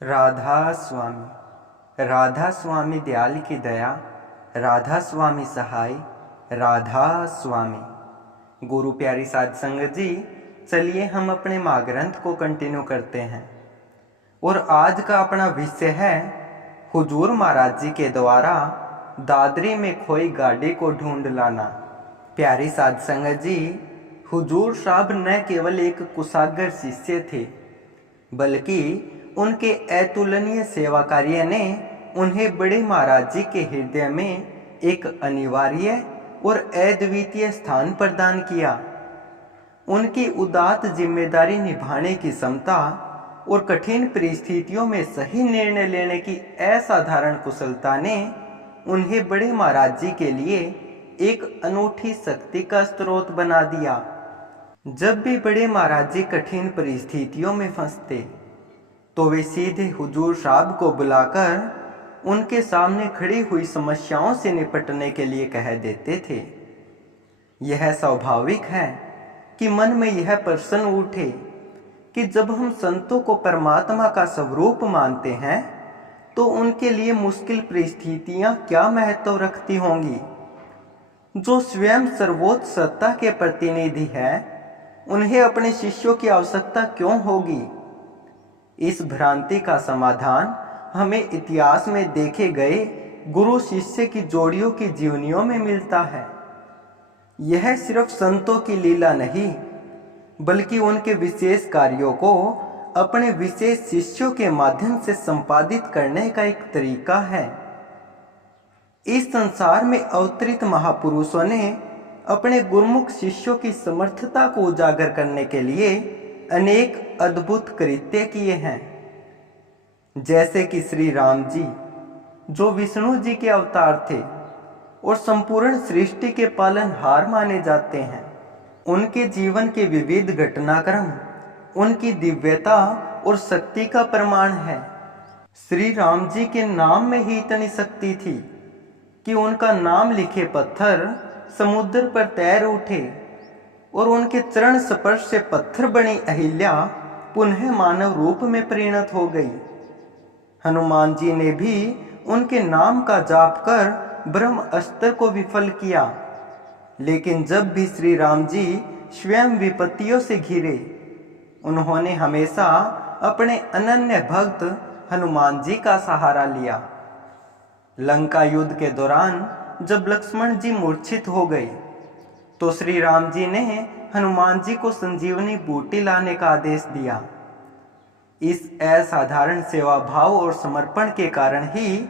राधा स्वामी। राधा स्वामी दयाल की दया, राधा स्वामी सहाय, राधा स्वामी। गुरु प्यारी साध संगत जी, चलिए हम अपने महाग्रंथ को कंटिन्यू करते हैं। और आज का अपना विषय है हुजूर महाराज जी के द्वारा दादरी में खोई गाड़ी को ढूंढ लाना। प्यारी साध संगत जी, हुजूर साहब न केवल एक कुशाग्र शिष्य थे, बल्कि उनके अतुलनीय सेवा कार्य ने उन्हें बड़े महाराज जी के हृदय में एक अनिवार्य और अद्वितीय स्थान प्रदान किया। उनकी उदात्त जिम्मेदारी निभाने की क्षमता और कठिन परिस्थितियों में सही निर्णय लेने की असाधारण कुशलता ने उन्हें बड़े महाराज जी के लिए एक अनूठी शक्ति का स्रोत बना दिया। जब भी बड़े महाराज जी कठिन परिस्थितियों में फंसते तो वे सीधे हुजूर साहब को बुलाकर उनके सामने खड़ी हुई समस्याओं से निपटने के लिए कह देते थे। यह स्वाभाविक है कि मन में यह प्रश्न उठे कि जब हम संतों को परमात्मा का स्वरूप मानते हैं तो उनके लिए मुश्किल परिस्थितियां क्या महत्व रखती होंगी। जो स्वयं सर्वोच्च सत्ता के प्रतिनिधि है, उन्हें अपने शिष्यों की आवश्यकता क्यों होगी। इस भ्रांति का समाधान हमें इतिहास में देखे गए गुरु शिष्य की जोड़ियों की जीवनियों में मिलता है। यह सिर्फ संतों की लीला नहीं, बल्कि उनके विशेष कार्यों को अपने विशेष शिष्यों के माध्यम से संपादित करने का एक तरीका है। इस संसार में अवतरित महापुरुषों ने अपने गुरुमुख शिष्यों की समर्थता को उजागर करने के लिए अनेक अद्भुत कृत्य किए हैं। जैसे कि श्री राम जी, जो विष्णु जी के अवतार थे और संपूर्ण सृष्टि के पालनहार माने जाते हैं। उनके जीवन के विविध घटनाक्रम उनकी दिव्यता और शक्ति का प्रमाण है। श्री राम जी के नाम में ही इतनी शक्ति थी कि उनका नाम लिखे पत्थर समुद्र पर तैर उठे और उनके चरण स्पर्श से पत्थर बनी अहिल्या पुनः मानव रूप में परिणत हो गई। हनुमान जी ने भी उनके नाम का जाप कर ब्रह्म अस्त्र को विफल किया। लेकिन जब भी श्री राम जी स्वयं विपत्तियों से घिरे, उन्होंने हमेशा अपने अनन्य भक्त हनुमान जी का सहारा लिया। लंका युद्ध के दौरान जब लक्ष्मण जी मूर्छित हो गए तो श्री राम जी ने हनुमान जी को संजीवनी बूटी लाने का आदेश दिया। इस असाधारण सेवा भाव और समर्पण के कारण ही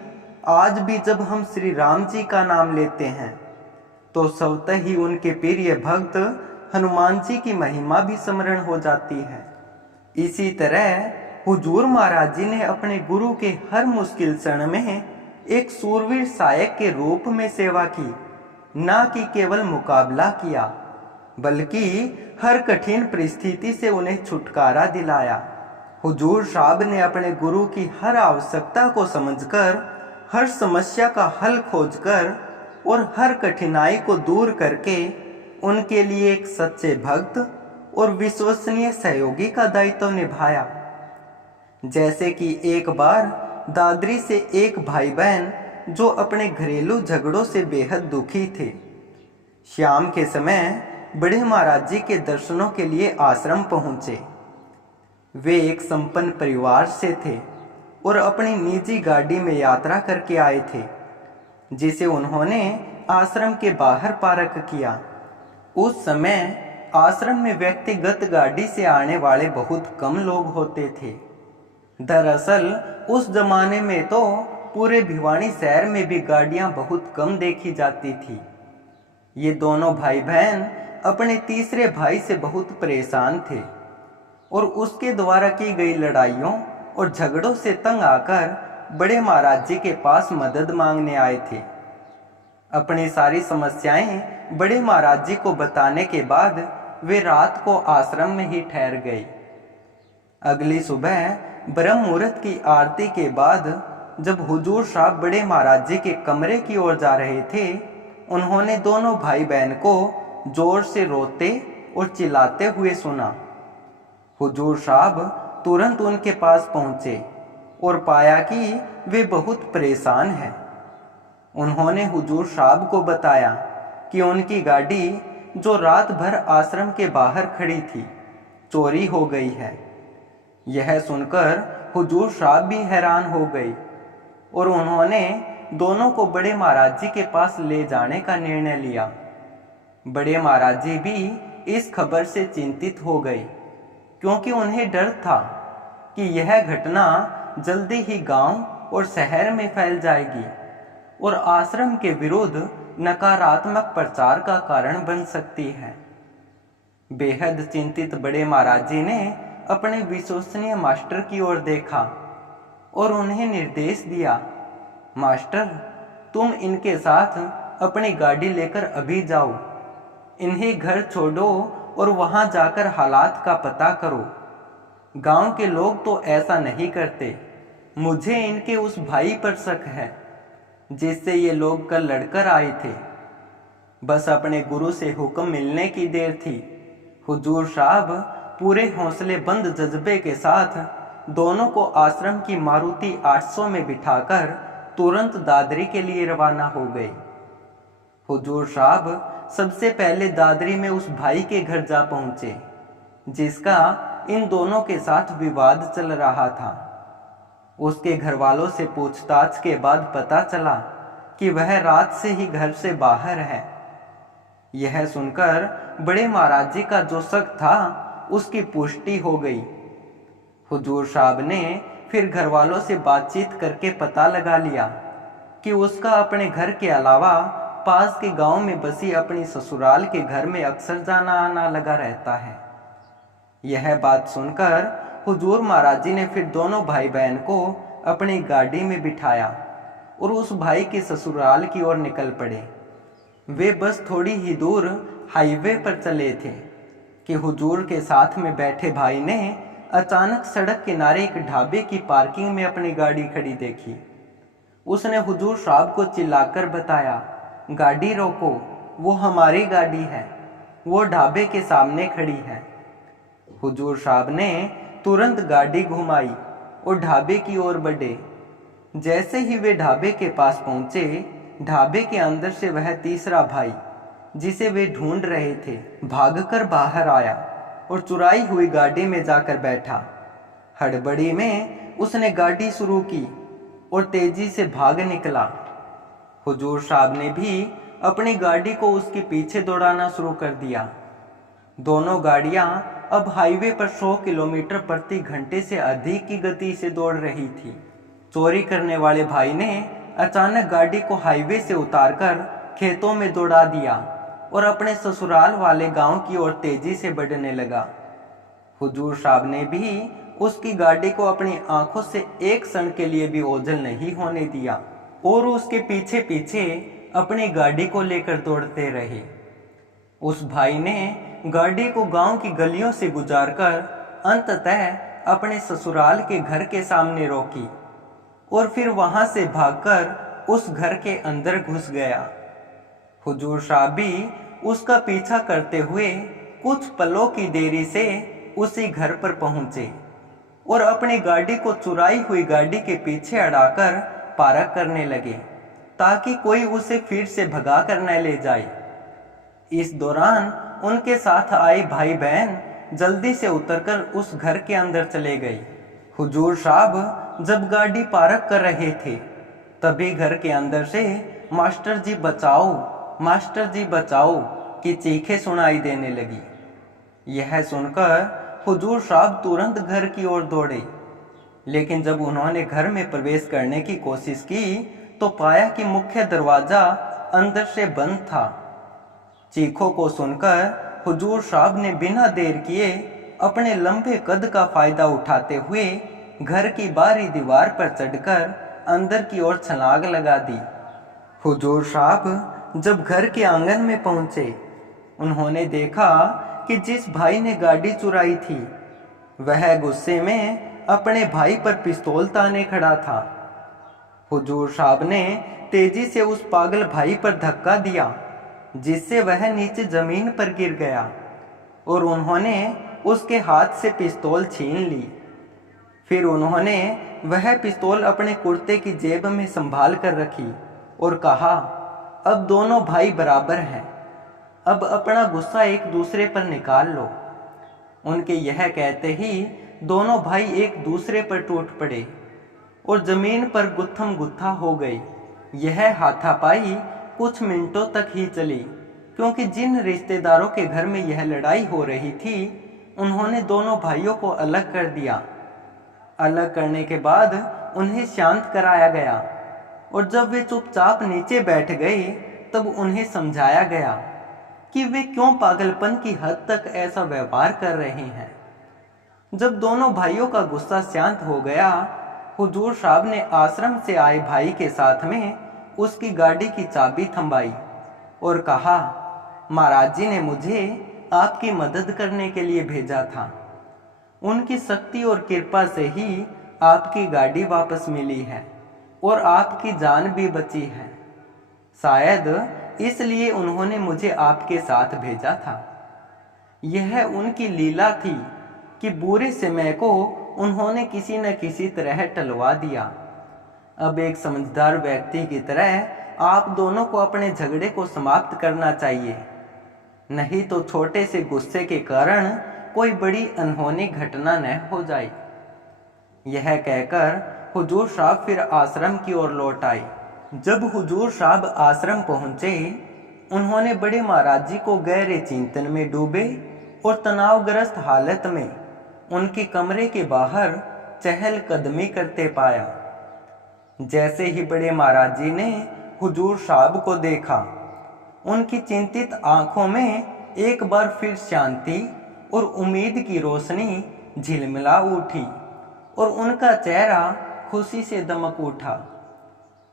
आज भी जब हम श्री राम जी का नाम लेते हैं तो स्वतः ही उनके प्रिय भक्त हनुमान जी की महिमा भी स्मरण हो जाती है। इसी तरह हुजूर महाराज जी ने अपने गुरु के हर मुश्किल क्षण में एक सूरवीर सहायक के रूप में सेवा की, ना कि केवल मुकाबला किया, बल्कि हर कठिन परिस्थिति से उन्हें छुटकारा दिलाया। हुजूर साहब ने अपने गुरु की हर आवश्यकता को समझकर, हर समस्या का हल खोजकर और हर कठिनाई को दूर करके उनके लिए एक सच्चे भक्त और विश्वसनीय सहयोगी का दायित्व निभाया। जैसे कि एक बार दादरी से एक भाई बहन जो अपने घरेलू झगड़ों से बेहद दुखी थे, शाम के समय बड़े महाराज जी के दर्शनों के लिए आश्रम पहुंचे। वे एक संपन्न परिवार से थे और अपनी निजी गाड़ी में यात्रा करके आए थे, जिसे उन्होंने आश्रम के बाहर पार्क किया। उस समय आश्रम में व्यक्तिगत गाड़ी से आने वाले बहुत कम लोग होते थे। दरअसल उस जमाने में तो पूरे भिवानी शहर में भी गाड़ियां बहुत कम देखी जाती थी। ये दोनों भाई बहन अपने तीसरे भाई से बहुत परेशान थे और उसके द्वारा की गई लड़ाइयों और झगड़ों से तंग आकर बड़े महाराज जी के पास मदद मांगने आए थे। अपनी सारी समस्याएं बड़े महाराज जी को बताने के बाद वे रात को आश्रम में ही ठहर गए। अगली सुबह ब्रह्म मुहूर्त की आरती के बाद जब हुजूर साहब बड़े महाराज जी के कमरे की ओर जा रहे थे, उन्होंने दोनों भाई बहन को जोर से रोते और चिल्लाते हुए सुना। हुजूर साहब तुरंत उनके पास पहुंचे और पाया कि वे बहुत परेशान हैं। उन्होंने हुजूर साहब को बताया कि उनकी गाड़ी जो रात भर आश्रम के बाहर खड़ी थी चोरी हो गई है। यह सुनकर हुजूर साहब भी हैरान हो गए और उन्होंने दोनों को बड़े महाराज जी के पास ले जाने का निर्णय लिया। बड़े महाराज जी भी इस खबर से चिंतित हो गए, क्योंकि उन्हें डर था कि यह घटना जल्दी ही गांव और शहर में फैल जाएगी और आश्रम के विरुद्ध नकारात्मक प्रचार का कारण बन सकती है। बेहद चिंतित बड़े महाराज जी ने अपने विश्वसनीय मास्टर की ओर देखा और उन्हें निर्देश दिया, मास्टर, तुम इनके साथ अपनी गाड़ी लेकर अभी जाओ, इन्हें घर छोड़ो और वहां जाकर हालात का पता करो। गांव के लोग तो ऐसा नहीं करते। मुझे इनके उस भाई पर शक है जिससे ये लोग कल लड़कर आए थे। बस अपने गुरु से हुक्म मिलने की देर थी। हुजूर साहब पूरे हौसले बंद जज्बे के साथ दोनों को आश्रम की मारुति 800 में बिठाकर तुरंत दादरी के लिए रवाना हो गए। हुजूर साहब सबसे पहले दादरी में उस भाई के घर जा पहुंचे जिसका इन दोनों के साथ विवाद चल रहा था। उसके घर वालों से पूछताछ के बाद पता चला कि वह रात से ही घर से बाहर है। यह सुनकर बड़े महाराज जी का जो शक था उसकी पुष्टि हो गई। हुजूर साहब ने फिर घर वालों से बातचीत करके पता लगा लिया कि उसका अपने घर के अलावा पास के गांव में बसी अपनी ससुराल के घर में अक्सर जाना आना लगा रहता है। यह बात सुनकर हुजूर महाराज जी ने फिर दोनों भाई बहन को अपनी गाड़ी में बिठाया और उस भाई के ससुराल की ओर निकल पड़े। वे बस थोड़ी ही दूर हाईवे पर चले थे कि हुजूर के साथ में बैठे भाई ने अचानक सड़क किनारे एक ढाबे की पार्किंग में अपनी गाड़ी खड़ी देखी। उसने हुजूर साहब को चिल्लाकर बताया, गाड़ी रोको, वो हमारी गाड़ी है, वो ढाबे के सामने खड़ी है। हुजूर साहब ने तुरंत गाड़ी घुमाई और ढाबे की ओर बढ़े। जैसे ही वे ढाबे के पास पहुंचे, ढाबे के अंदर से वह तीसरा भाई जिसे वे ढूंढ रहे थे भागकर बाहर आया और चुराई हुई गाड़ी में जाकर बैठा। हड़बड़ी में उसने गाड़ी शुरू की और तेजी से भाग निकला। हुजूर साहब ने भी अपनी गाड़ी को उसके पीछे दौड़ाना शुरू कर दिया। दोनों गाड़ियां अब हाईवे पर 100 किलोमीटर प्रति घंटे से अधिक की गति से दौड़ रही थी। चोरी करने वाले भाई ने अचानक गाड़ी को हाईवे से उतारकर खेतों में दौड़ा दिया और अपने ससुराल वाले गांव की ओर तेजी से बढ़ने लगा। हुजूर साहब ने भी उसकी गाड़ी को अपनी आंखों से एक क्षण के लिए भी ओझल नहीं होने दिया और उसके पीछे पीछे अपनी गाड़ी को लेकर दौड़ते रहे। उस भाई ने गाड़ी को गांव की गलियों से गुजारकर अंततः अपने ससुराल के घर के सामने रोकी और फिर वहां से भागकर उस घर के अंदर घुस गया। हुजूर साहब भी उसका पीछा करते हुए कुछ पलों की देरी से उसी घर पर पहुंचे और अपनी गाड़ी को चुराई हुई गाड़ी के पीछे अड़ाकर पार्क करने लगे ताकि कोई उसे फिर से भगा कर न ले जाए। इस दौरान उनके साथ आए भाई बहन जल्दी से उतरकर उस घर के अंदर चले गए। हुजूर साहब जब गाड़ी पार्क कर रहे थे तभी घर के अंदर से मास्टर जी बचाओ, मास्टर जी बचाओ की चीखें सुनाई देने लगी। यह सुनकर हुजूर साहब तुरंत घर की ओर दौड़े, लेकिन जब उन्होंने घर में प्रवेश करने की कोशिश की तो पाया कि मुख्य दरवाजा अंदर से बंद था। चीखों को सुनकर हुजूर साहब ने बिना देर किए अपने लंबे कद का फायदा उठाते हुए घर की बाहरी दीवार पर चढ़कर अंदर की ओर छलांग लगा दी। हुजूर साहब जब घर के आंगन में पहुंचे, उन्होंने देखा कि जिस भाई ने गाड़ी चुराई थी वह गुस्से में अपने भाई पर पिस्तौल ताने खड़ा था। हुजूर साहब ने तेजी से उस पागल भाई पर धक्का दिया जिससे वह नीचे जमीन पर गिर गया और उन्होंने उसके हाथ से पिस्तौल छीन ली। फिर उन्होंने वह पिस्तौल अपने कुर्ते की जेब में संभाल कर रखी और कहा, अब दोनों भाई बराबर हैं, अब अपना गुस्सा एक दूसरे पर निकाल लो। उनके यह कहते ही दोनों भाई एक दूसरे पर टूट पड़े और जमीन पर गुत्थम गुत्था हो गई। यह हाथापाई कुछ मिनटों तक ही चली, क्योंकि जिन रिश्तेदारों के घर में यह लड़ाई हो रही थी उन्होंने दोनों भाइयों को अलग कर दिया। अलग करने के बाद उन्हें शांत कराया गया और जब वे चुपचाप नीचे बैठ गए तब उन्हें समझाया गया कि वे क्यों पागलपन की हद तक ऐसा व्यवहार कर रहे हैं। जब दोनों भाइयों का गुस्सा शांत हो गया, हुजूर साहब ने आश्रम से आए भाई के साथ में उसकी गाड़ी की चाबी थंभाई और कहा, महाराज जी ने मुझे आपकी मदद करने के लिए भेजा था। उनकी शक्ति और कृपा से ही आपकी गाड़ी वापस मिली है और आपकी जान भी बची है। शायद इसलिए उन्होंने मुझे आपके साथ भेजा था। यह उनकी लीला थी कि बुरे समय को उन्होंने किसी न किसी तरह टलवा दिया। अब एक समझदार व्यक्ति की तरह आप दोनों को अपने झगड़े को समाप्त करना चाहिए, नहीं तो छोटे से गुस्से के कारण कोई बड़ी अनहोनी घटना न हो जाए। यह कहकर हुजूर साहब फिर आश्रम की ओर लौट आए। जब हुजूर साहब आश्रम पहुंचे, उन्होंने बड़े महाराज जी को गहरे चिंतन में डूबे और तनावग्रस्त हालत में उनके कमरे के बाहर चहलकदमी करते पाया। जैसे ही बड़े महाराज जी ने हुजूर साहब को देखा, उनकी चिंतित आंखों में एक बार फिर शांति और उम्मीद की रोशनी झिलमिला उठी और उनका चेहरा खुशी से दमक उठा।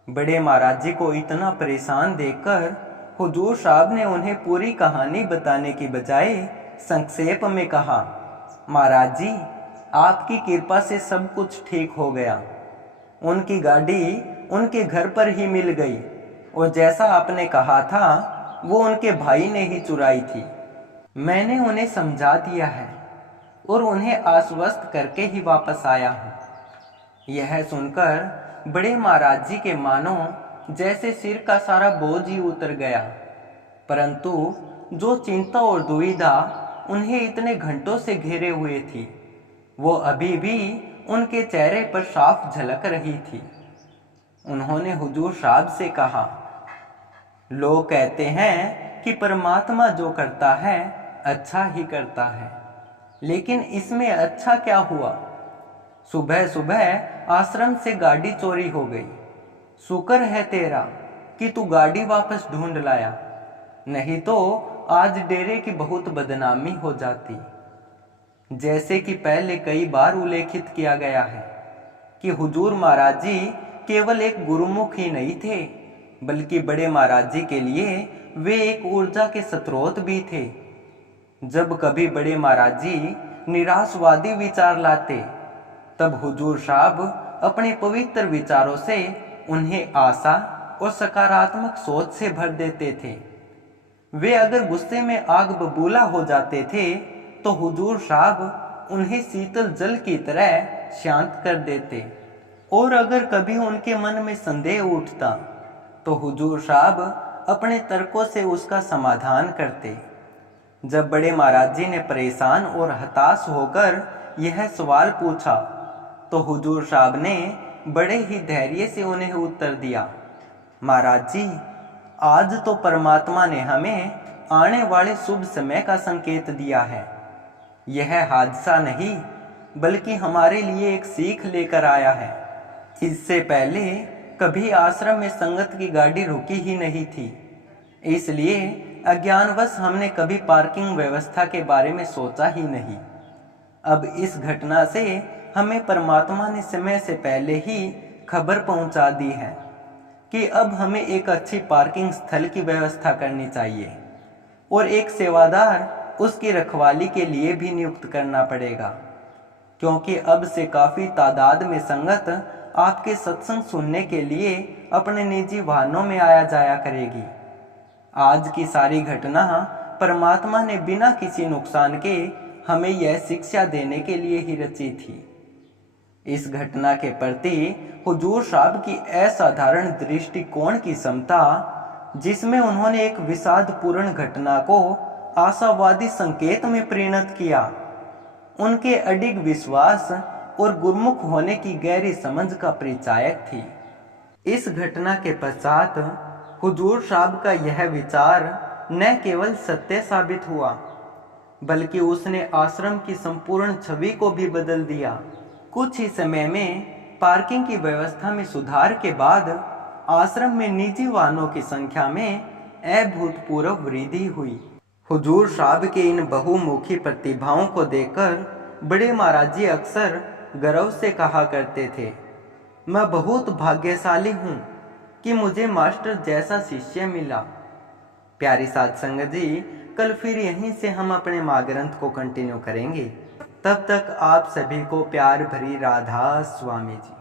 बड़े महाराज जी को इतना परेशान देखकर हुजूर साहब ने उन्हें पूरी कहानी बताने की बजाय संक्षेप में कहा, महाराज जी, आपकी कृपा से सब कुछ ठीक हो गया। उनकी गाड़ी उनके घर पर ही मिल गई और जैसा आपने कहा था वो उनके भाई ने ही चुराई थी। मैंने उन्हें समझा दिया है और उन्हें आश्वस्त करके ही वापस आया हूँ। यह सुनकर बड़े महाराज जी के मानो जैसे सिर का सारा बोझ ही उतर गया, परंतु जो चिंता और दुविधा उन्हें इतने घंटों से घेरे हुए थी वो अभी भी उनके चेहरे पर साफ झलक रही थी। उन्होंने हुजूर साहब से कहा, लोग कहते हैं कि परमात्मा जो करता है अच्छा ही करता है, लेकिन इसमें अच्छा क्या हुआ? सुबह सुबह आश्रम से गाड़ी चोरी हो गई। शुक्र है तेरा कि तू गाड़ी वापस ढूंढ लाया, नहीं तो आज डेरे की बहुत बदनामी हो जाती। जैसे कि पहले कई बार उल्लेखित किया गया है कि हुजूर महाराज जी केवल एक गुरुमुख ही नहीं थे, बल्कि बड़े महाराज जी के लिए वे एक ऊर्जा के स्रोत भी थे। जब कभी बड़े महाराज जी निराशवादी विचार लाते, तब हुजूर साहब अपने पवित्र विचारों से उन्हें आशा और सकारात्मक सोच से भर देते थे। वे अगर गुस्से में आग बबूला हो जाते थे तो हुजूर साहब उन्हें शीतल जल की तरह शांत कर देते, और अगर कभी उनके मन में संदेह उठता तो हुजूर साहब अपने तर्कों से उसका समाधान करते। जब बड़े महाराज जी ने परेशान और हताश होकर यह सवाल पूछा तो हुजूर साहब ने बड़े ही धैर्य से उन्हें उत्तर दिया, महाराज जी, आज तो परमात्मा ने हमें आने वाले शुभ समय का संकेत दिया है। यह हादसा नहीं बल्कि हमारे लिए एक सीख लेकर आया है। इससे पहले कभी आश्रम में संगत की गाड़ी रुकी ही नहीं थी, इसलिए अज्ञानवश हमने कभी पार्किंग व्यवस्था के बारे में सोचा ही नहीं। अब इस घटना से हमें परमात्मा ने समय से पहले ही खबर पहुंचा दी है कि अब हमें एक अच्छी पार्किंग स्थल की व्यवस्था करनी चाहिए और एक सेवादार उसकी रखवाली के लिए भी नियुक्त करना पड़ेगा, क्योंकि अब से काफ़ी तादाद में संगत आपके सत्संग सुनने के लिए अपने निजी वाहनों में आया जाया करेगी। आज की सारी घटना परमात्मा ने बिना किसी नुकसान के हमें यह शिक्षा देने के लिए ही रची थी। इस घटना के प्रति हुजूर साहब की असाधारण दृष्टिकोण की क्षमता, जिसमें उन्होंने एक विषादपूर्ण घटना को आशावादी संकेत में परिणत किया, उनके अडिग विश्वास और गुरमुख होने की गहरी समझ का परिचायक थी। इस घटना के पश्चात हुजूर साहब का यह विचार न केवल सत्य साबित हुआ, बल्कि उसने आश्रम की संपूर्ण छवि को भी बदल दिया। कुछ ही समय में पार्किंग की व्यवस्था में सुधार के बाद आश्रम में निजी वाहनों की संख्या में अभूतपूर्व वृद्धि हुई। हुजूर साहब के इन बहुमुखी प्रतिभाओं को देखकर बड़े महाराज जी अक्सर गर्व से कहा करते थे, मैं बहुत भाग्यशाली हूँ कि मुझे मास्टर जैसा शिष्य मिला। प्यारी साध संगत जी, कल फिर यहीं से हम अपने महाग्रंथ को कंटिन्यू करेंगे। तब तक आप सभी को प्यार भरी राधा स्वामी जी।